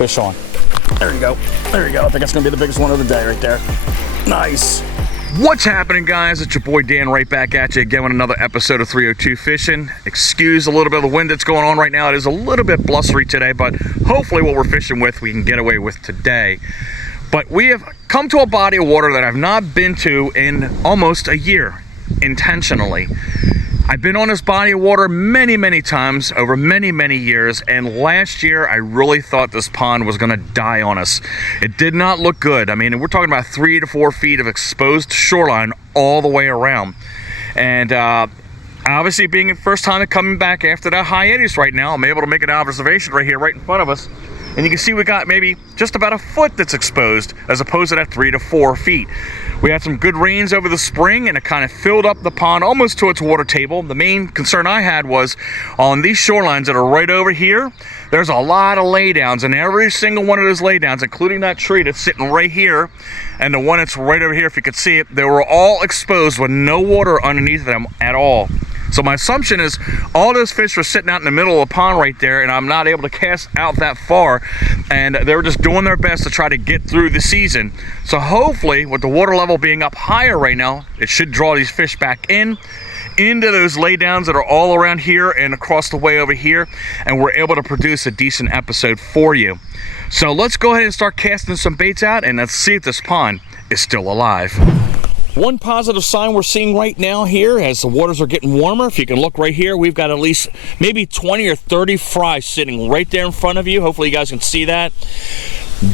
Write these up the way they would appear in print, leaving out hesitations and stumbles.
fish on. There you go. There you go. I think that's gonna be the biggest one of the day right there. Nice. What's happening, guys? It's your boy Dan right back at you again with another episode of 302 Fishing. Excuse a little bit of the wind that's going on right now. It is a little bit blustery today, but hopefully what we're fishing with we can get away with today. But we have come to a body of water that I've not been to in almost a year, intentionally. I've been on this body of water many times over many years, and last year I really thought this pond was gonna die on us. It did not look good. I mean, we're talking about 3 to 4 feet of exposed shoreline all the way around. And obviously being the first time coming back after that hiatus right now, I'm able to make an observation right here, right in front of us. And you can see we got maybe just about a foot that's exposed as opposed to that 3 to 4 feet. We had some good rains over the spring and it kind of filled up the pond almost to its water table. The main concern I had was on these shorelines that are right over here, there's a lot of laydowns, and every single one of those laydowns, including that tree that's sitting right here and the one that's right over here, if you could see it, they were all exposed with no water underneath them at all. So my assumption is all those fish were sitting out in the middle of the pond right there, and I'm not able to cast out that far, and they were just doing their best to try to get through the season. So hopefully with the water level being up higher right now, it should draw these fish back into those laydowns that are all around here and across the way over here, and we're able to produce a decent episode for you. So let's go ahead and start casting some baits out, and let's see if this pond is still alive. One positive sign we're seeing right now here as the waters are getting warmer, if you can look right here, we've got at least maybe 20 or 30 fry sitting right there in front of you. Hopefully you guys can see that.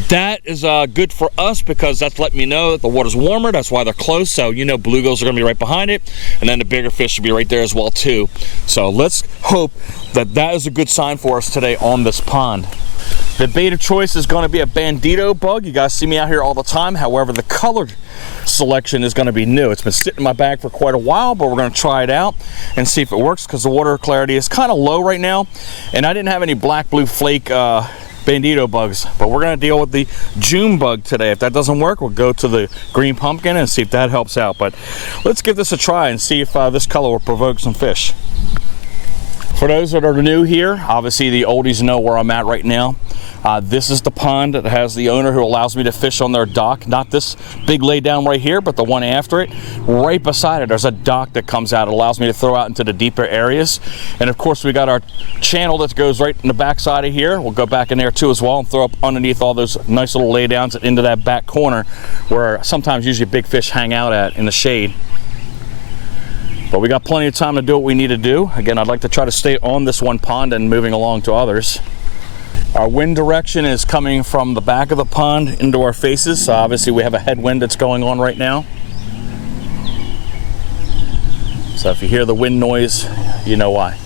That is good for us because that's letting me know that the water's warmer. That's why they're close. So you know bluegills are going to be right behind it, and then the bigger fish should be right there as well too. So let's hope that that is a good sign for us today on this pond. The bait of choice is going to be a bandito bug. You guys see me out here all the time. However, the colored selection is going to be new. It's been sitting in my bag for quite a while, but we're going to try it out and see if it works because the water clarity is kind of low right now, and I didn't have any black blue flake bandito bugs, but we're going to deal with the June bug today. If that doesn't work, we'll go to the green pumpkin and see if that helps out. But let's give this a try and see if this color will provoke some fish. For those that are new here, obviously the oldies know where I'm at right now. This is the pond that has the owner who allows me to fish on their dock. Not this big lay down right here, but the one after it. Right beside it, there's a dock that comes out. It allows me to throw out into the deeper areas. And of course, we got our channel that goes right in the back side of here. We'll go back in there too as well and throw up underneath all those nice little lay downs into that back corner where sometimes usually big fish hang out at in the shade. But we got plenty of time to do what we need to do. Again, I'd like to try to stay on this one pond and moving along to others. Our wind direction is coming from the back of the pond into our faces. So obviously we have a headwind that's going on right now. So if you hear the wind noise, you know why.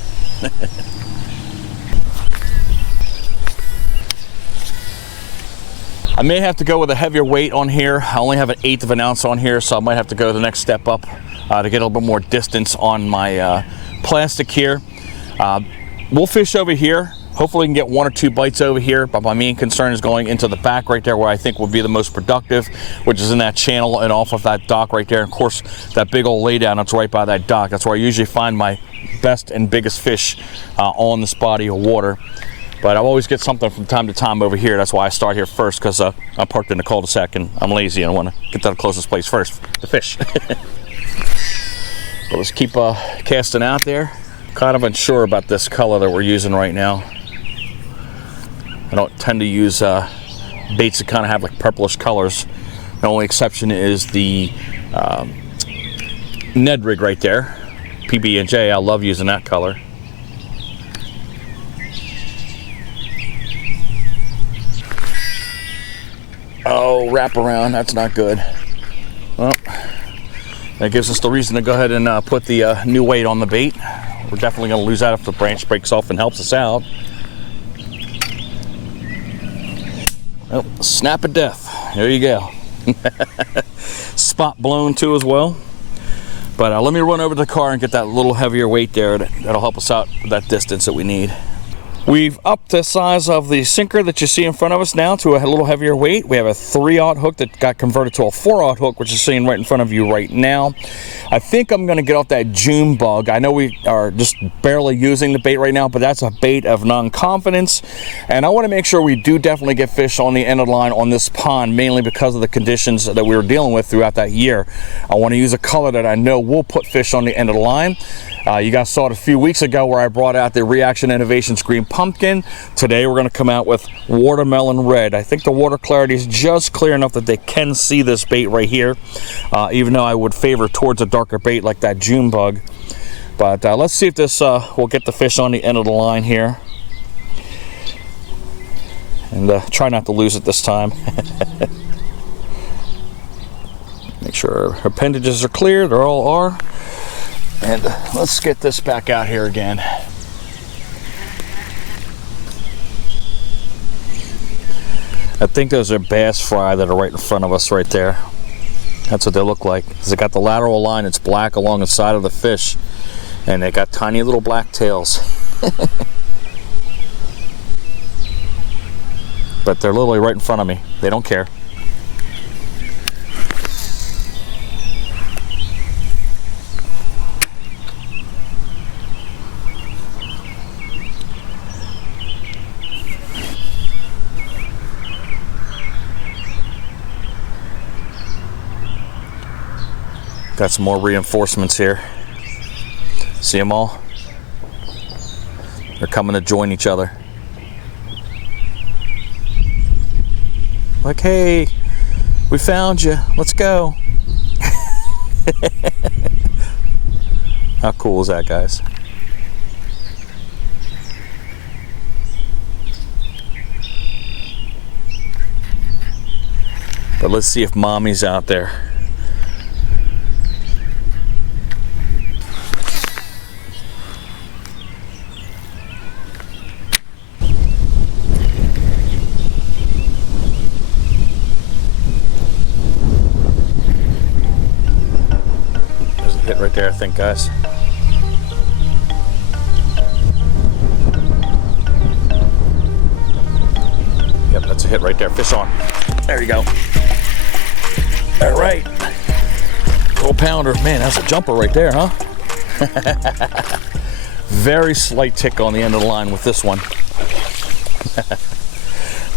I may have to go with a heavier weight on here. I only have an 1/8 of an ounce on here, so I might have to go the next step up to get a little bit more distance on my plastic here. We'll fish over here. Hopefully we can get 1 or 2 bites over here, but my main concern is going into the back right there where I think will be the most productive, which is in that channel and off of that dock right there. Of course, that big old laydown that's right by that dock. That's where I usually find my best and biggest fish on this body of water. But I always get something from time to time over here. That's why I start here first, because I'm parked in the cul-de-sac and I'm lazy and I want to get to the closest place first, the fish. But let's keep casting out there. Kind of unsure about this color that we're using right now. I don't tend to use baits that kind of have like purplish colors. The only exception is the Ned rig right there, PB&J. I love using that color. Oh, wrap around, that's not good. Well, that gives us the reason to go ahead and put the new weight on the bait. We're definitely going to lose that if the branch breaks off and helps us out. Oh, snap of death. There you go. Spot blown too as well. But let me run over to the car and get that little heavier weight there. That'll help us out with that distance that we need. We've upped the size of the sinker that you see in front of us now to a little heavier weight. We have a 3/0 hook that got converted to a 4/0 hook, which is sitting right in front of you right now. I think I'm going to get off that June bug. I know we are just barely using the bait right now, but that's a bait of non-confidence. And I want to make sure we do definitely get fish on the end of the line on this pond, mainly because of the conditions that we were dealing with throughout that year. I want to use a color that I know will put fish on the end of the line. You guys saw it a few weeks ago where I brought out the Reaction Innovations Green Pumpkin. Today we're going to come out with Watermelon Red. I think the water clarity is just clear enough that they can see this bait right here, even though I would favor towards a darker bait like that June bug. But let's see if this will get the fish on the end of the line here. And try not to lose it this time. Make sure her appendages are clear. They all are. And let's get this back out here again. I think those are bass fry that are right in front of us right there. That's what they look like. They got the lateral line, it's black along the side of the fish. And they got tiny little black tails. But they're literally right in front of me. They don't care. Got some more reinforcements here. See them all? They're coming to join each other. Like, hey, we found you. Let's go. How cool is that, guys? But let's see if mommy's out there. Right there, I think, guys. Yep, that's a hit right there. Fish on. There you go. All right. Little pounder. Man, that's a jumper right there, huh? Very slight tick on the end of the line with this one.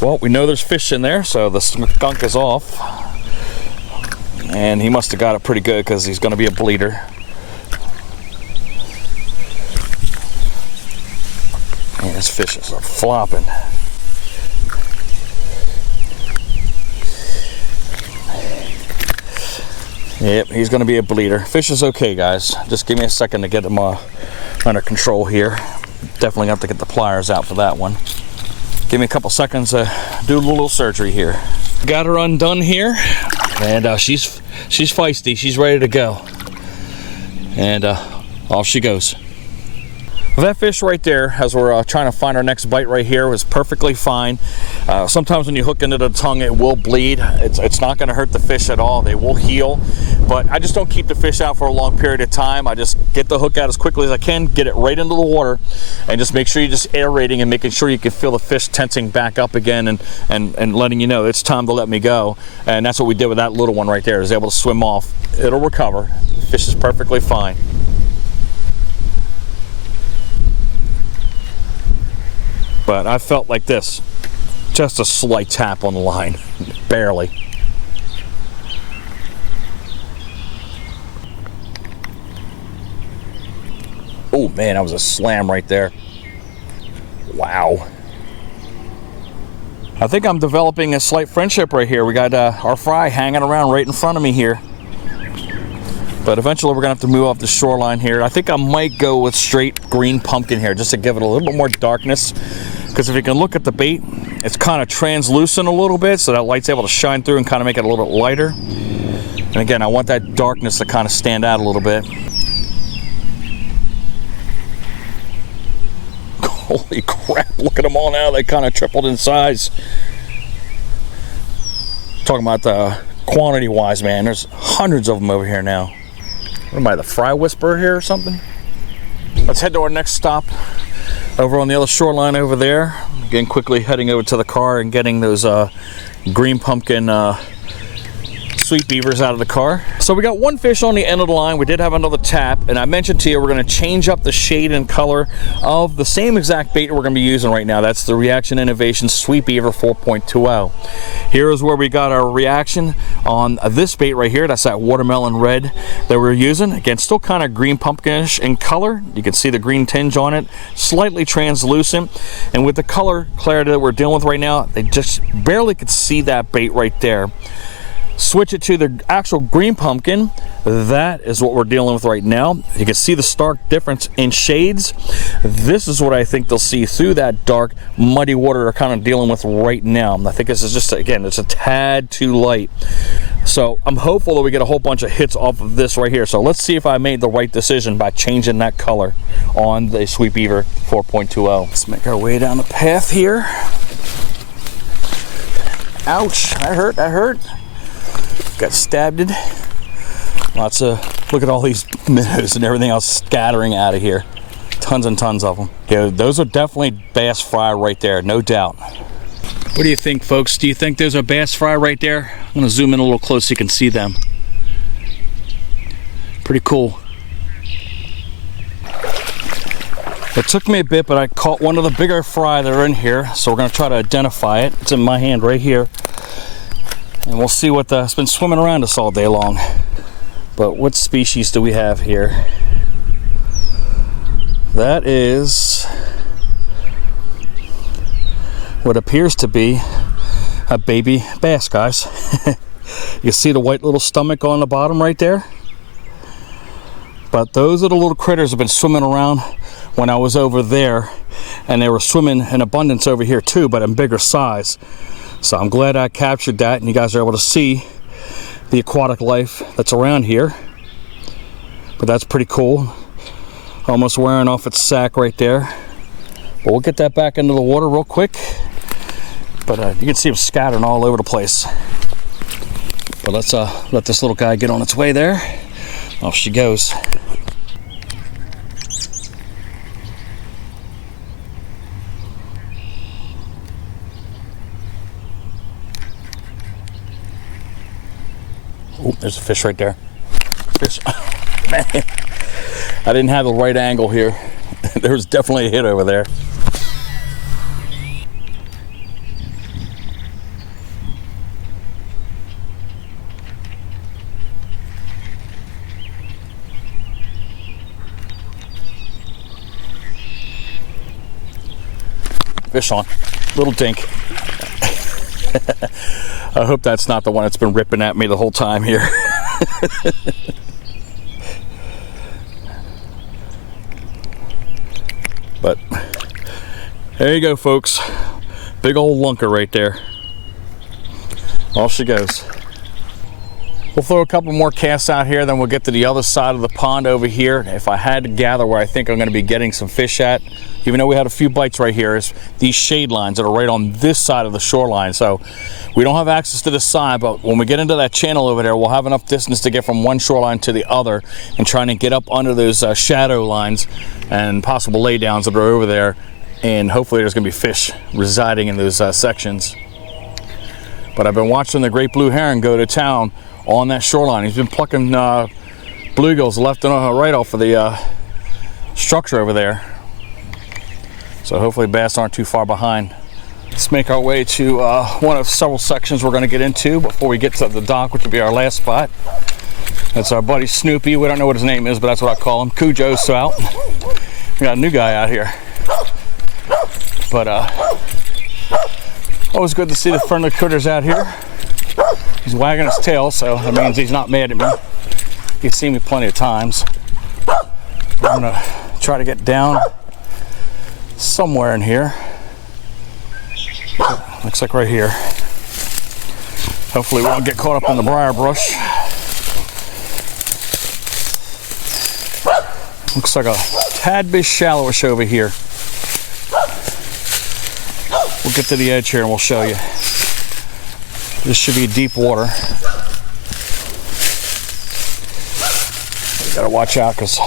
Well, we know there's fish in there, so the skunk is off. And he must have got it pretty good because he's going to be a bleeder. Man, this fish is flopping. Yep, he's going to be a bleeder. Fish is okay, guys. Just give me a second to get him under control here. Definitely have to get the pliers out for that one. Give me a couple seconds to do a little surgery here. Got her undone here, and she's feisty. She's ready to go, and off she goes. That fish right there, as we're trying to find our next bite right here, was perfectly fine. Sometimes when you hook into the tongue, it will bleed. It's not going to hurt the fish at all. They will heal, but I just don't keep the fish out for a long period of time. I just get the hook out as quickly as I can, get it right into the water, and just make sure you're just aerating and making sure you can feel the fish tensing back up again and letting you know it's time to let me go. And that's what we did with that little one right there. It was able to swim off. It'll recover. The fish is perfectly fine. But I felt like this, just a slight tap on the line, barely. Oh man, that was a slam right there. Wow. I think I'm developing a slight friendship right here. We got our fry hanging around right in front of me here. But eventually we're gonna have to move off the shoreline here. I think I might go with straight green pumpkin here, just to give it a little bit more darkness. Because if you can look at the bait, it's kind of translucent a little bit, so that light's able to shine through and kind of make it a little bit lighter. And again, I want that darkness to kind of stand out a little bit. Holy crap, look at them all now. They kind of tripled in size. Talking about the quantity-wise, man, there's hundreds of them over here now. What am I, the fry whisperer here or something? Let's head to our next stop. Over on the other shoreline over there, again quickly heading over to the car and getting those green pumpkin sweet beavers out of the car. So we got one fish on the end of the line. We did have another tap, and I mentioned to you we're going to change up the shade and color of the same exact bait we're going to be using right now. That's the Reaction Innovation Sweet Beaver 4.20. Here is where we got our reaction on this bait right here. That's that watermelon red that we're using. Again, still kind of green pumpkinish in color. You can see the green tinge on it, slightly translucent, and with the color clarity that we're dealing with right now, they just barely could see that bait right there. Switch it to the actual green pumpkin. That is what we're dealing with right now. You can see the stark difference in shades. This is what I think they'll see through that dark muddy water they're kind of dealing with right now. I think this is just, again, it's a tad too light. So I'm hopeful that we get a whole bunch of hits off of this right here. So let's see if I made the right decision by changing that color on the Sweet Beaver 4.20. Let's make our way down the path here. Ouch, that hurt, that hurt. Got stabbed. Lots of, look at all these minnows and everything else scattering out of here. Tons and tons of them. Yeah, those are definitely bass fry right there, no doubt. What do you think, folks? Do you think there's a bass fry right there? I'm gonna zoom in a little close so you can see them. Pretty cool. It took me a bit, but I caught one of the bigger fry that are in here, so we're gonna try to identify it. It's in my hand right here. And we'll see what it's been swimming around us all day long. But what species do we have here? That is what appears to be a baby bass, guys. You see the white little stomach on the bottom right there? But those are the little critters that have been swimming around when I was over there, and they were swimming in abundance over here too, but in bigger size. So I'm glad I captured that, and you guys are able to see the aquatic life that's around here. But that's pretty cool. Almost wearing off its sack right there. But we'll get that back into the water real quick. But you can see them scattering all over the place. But let's let this little guy get on its way there. Off she goes. Oh, there's a fish right there. Fish. Man, I didn't have the right angle here. There was definitely a hit over there. Fish on. Little dink. I hope that's not the one that's been ripping at me the whole time here. But there you go, folks. Big old lunker right there. Off she goes. We'll throw a couple more casts out here, then we'll get to the other side of the pond over here. If I had to gather where I think I'm going to be getting some fish at, even though we had a few bites right here, is these shade lines that are right on this side of the shoreline. So we don't have access to this side, but when we get into that channel over there, we'll have enough distance to get from one shoreline to the other and trying to get up under those shadow lines and possible laydowns that are over there. And hopefully there's going to be fish residing in those sections. But I've been watching the great blue heron go to town on that shoreline. He's been plucking bluegills left and right off of the structure over there. So hopefully bass aren't too far behind. Let's make our way to one of several sections we're going to get into before we get to the dock, which will be our last spot. That's our buddy Snoopy. We don't know what his name is, but that's what I call him. Cujo's out. We got a new guy out here. But always good to see the friendly critters out here. He's wagging his tail, so that means he's not mad at me. He's seen me plenty of times. I'm gonna try to get down somewhere in here. Looks like right here. Hopefully we won't get caught up in the briar brush. Looks like a tad bit shallowish over here. We'll get to the edge here and we'll show you. This should be deep water. You gotta watch out because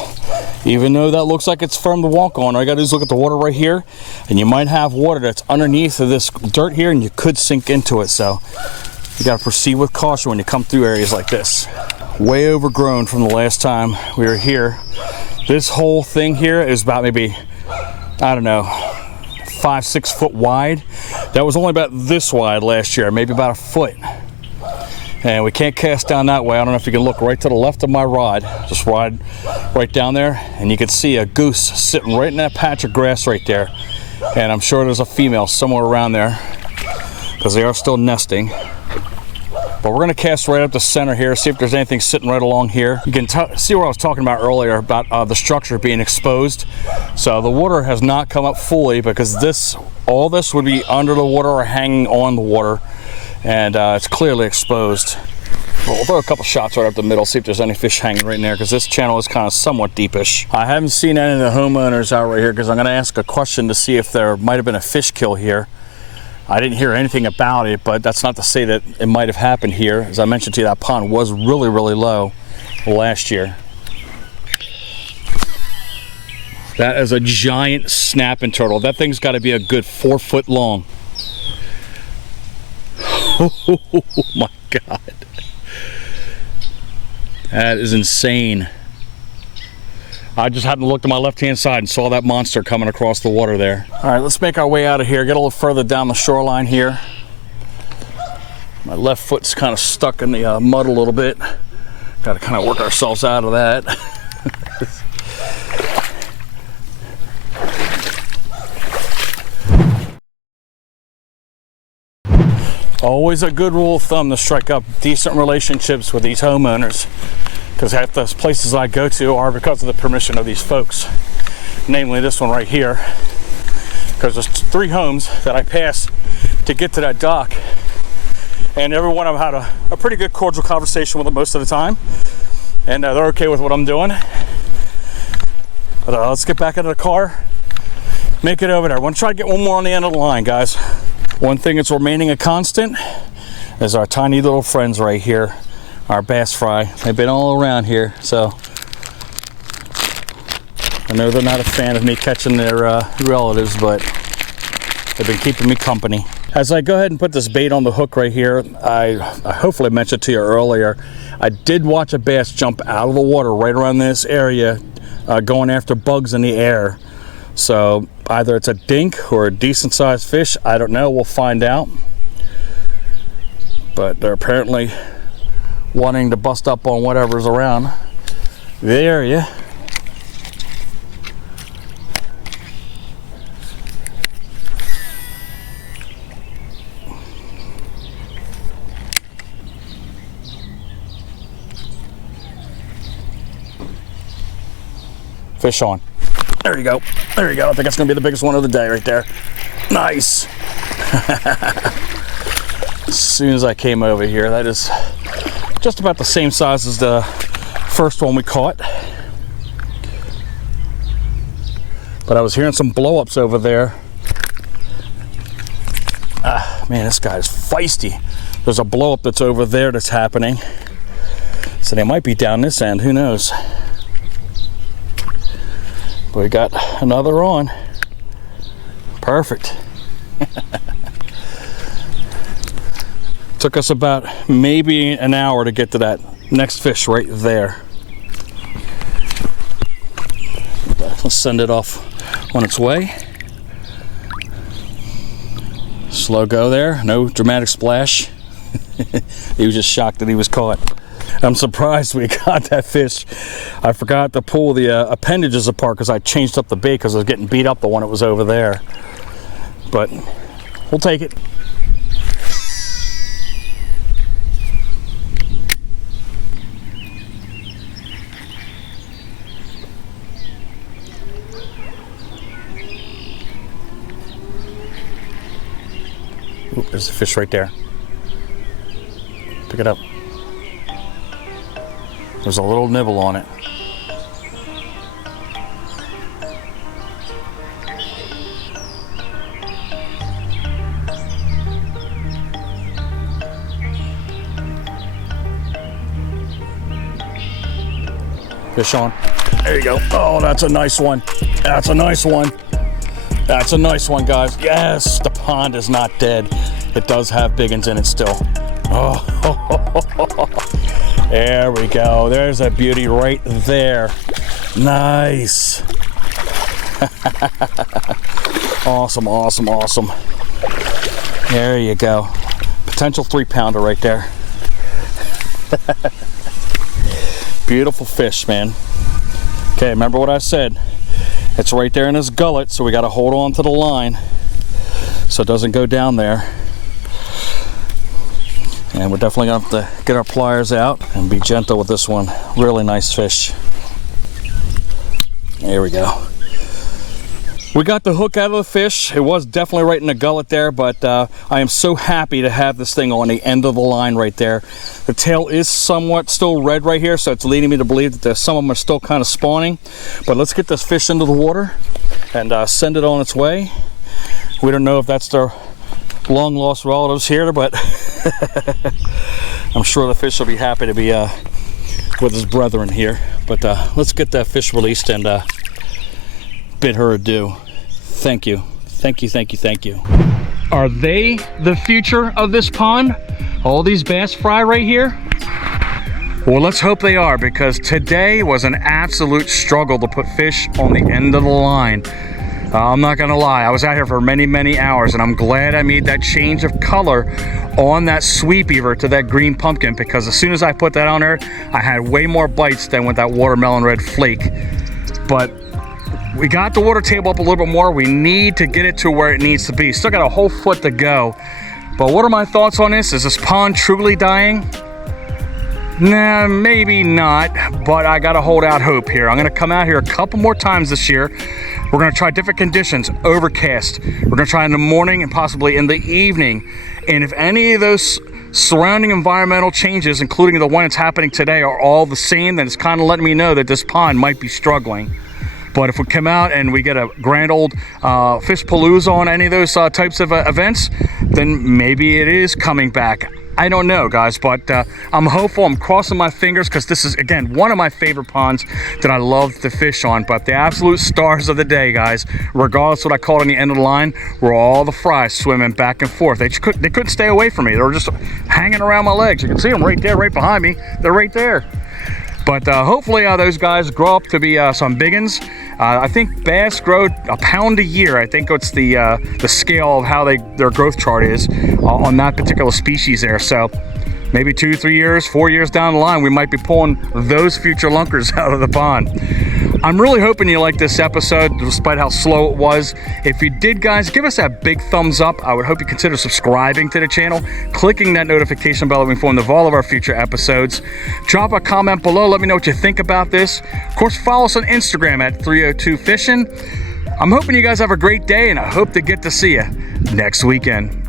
Even though that looks like it's firm to walk on, all you gotta do is look at the water right here, and you might have water that's underneath of this dirt here, and you could sink into it. So you gotta proceed with caution when you come through areas like this. Way overgrown from the last time we were here. This whole thing here is about maybe, I don't know, 5-6 foot wide. That was only about this wide last year, maybe about a foot. And we can't cast down that way. I don't know if you can look right to the left of my rod. Just ride right down there, and you can see a goose sitting right in that patch of grass right there. And I'm sure there's a female somewhere around there, because they are still nesting. But we're gonna cast right up the center here, see if there's anything sitting right along here. You can see what I was talking about earlier about the structure being exposed. So the water has not come up fully, because all this would be under the water or hanging on the water. And it's clearly exposed. We'll throw a couple shots right up the middle, see if there's any fish hanging right in there, because this channel is kind of somewhat deepish. I haven't seen any of the homeowners out right here, because I'm going to ask a question to see if there might have been a fish kill here. I didn't hear anything about it, but that's not to say that it might have happened here. As I mentioned to you, that pond was really, really low last year. That is a giant snapping turtle. That thing's got to be a good 4 foot long. Oh my God. That is insane. I just happened to look to my left-hand side and saw that monster coming across the water there. All right, let's make our way out of here. Get a little further down the shoreline here. My left foot's kind of stuck in the mud a little bit. Got to kind of work ourselves out of that. Always a good rule of thumb to strike up decent relationships with these homeowners, because half those places I go to are because of the permission of these folks, namely this one right here, because there's 3 homes that I pass to get to that dock, and every one of them had a pretty good cordial conversation with them most of the time, and they're okay with what I'm doing. But let's get back into the car, make it over there. I want to try to get one more on the end of the line, guys. One thing that's remaining a constant is our tiny little friends right here, our bass fry. They've been all around here, so I know they're not a fan of me catching their relatives, but they've been keeping me company. As I go ahead and put this bait on the hook right here, I hopefully mentioned to you earlier, I did watch a bass jump out of the water right around this area, going after bugs in the air. So either it's a dink or a decent sized fish, I don't know, we'll find out. But they're apparently wanting to bust up on whatever's around the area. Fish on. There you go. There you go. I think that's going to be the biggest one of the day right there. Nice. As soon as I came over here, that is just about the same size as the first one we caught. But I was hearing some blow-ups over there. Man, this guy is feisty. There's a blow-up that's over there that's happening. So they might be down this end, who knows? We got another on. Perfect. Took us about maybe an hour to get to that next fish right there. Let's send it off on its way. Slow go there, no dramatic splash. He was just shocked that he was caught. I'm surprised we got that fish. I forgot to pull the appendages apart because I changed up the bait because I was getting beat up the one that was over there. But we'll take it. Oop, there's a fish right there. Pick it up. There's a little nibble on it. Fish on. There you go. Oh, that's a nice one. That's a nice one. That's a nice one, guys. Yes, the pond is not dead. It does have big ones in it still. Oh, there we go. There's a beauty right there. Nice. Awesome, awesome, awesome. There you go. Potential 3-pounder right there. Beautiful fish, man. Okay, remember what I said. It's right there in his gullet, so we got to hold on to the line so it doesn't go down there. And we're definitely going to have to get our pliers out and be gentle with this one. Really nice fish. There we go. We got the hook out of the fish. It was definitely right in the gullet there, but I am so happy to have this thing on the end of the line right there. The tail is somewhat still red right here, so it's leading me to believe that some of them are still kind of spawning. But let's get this fish into the water and send it on its way. We don't know if that's their long lost relatives here, but I'm sure the fish will be happy to be with his brethren here. But let's get that fish released and bid her adieu. Thank you. Thank you, thank you, thank you. Are they the future of this pond? All these bass fry right here? Well, let's hope they are, because today was an absolute struggle to put fish on the end of the line. I'm not gonna lie, I was out here for many, many hours, and I'm glad I made that change of color on that sweet beaver to that green pumpkin, because as soon as I put that on there, I had way more bites than with that watermelon red flake. But we got the water table up a little bit more. We need to get it to where it needs to be. Still got a whole foot to go. But what are my thoughts on this? Is this pond truly dying? Nah, maybe not, but I gotta hold out hope here. I'm gonna come out here a couple more times this year. We're gonna try different conditions, overcast. We're gonna try in the morning and possibly in the evening. And if any of those surrounding environmental changes, including the one that's happening today, are all the same, then it's kind of letting me know that this pond might be struggling. But if we come out and we get a grand old fish palooza on any of those types of events, then maybe it is coming back. I don't know, guys, but I'm hopeful. I'm crossing my fingers, because this is, again, one of my favorite ponds that I love to fish on. But the absolute stars of the day, guys, regardless of what I called on the end of the line, were all the fries swimming back and forth. They couldn't stay away from me. They were just hanging around my legs. You can see them right there, right behind me. They're right there. But hopefully those guys grow up to be some big uns. I think bass grow a pound a year. I think it's the scale of how their growth chart is on that particular species there. So maybe 2, 3 years, 4 years down the line, we might be pulling those future lunkers out of the pond. I'm really hoping you liked this episode, despite how slow it was. If you did, guys, give us that big thumbs up. I would hope you consider subscribing to the channel, clicking that notification bell to be informed of all of our future episodes. Drop a comment below. Let me know what you think about this. Of course, follow us on Instagram at 302 Fishing. I'm hoping you guys have a great day, and I hope to get to see you next weekend.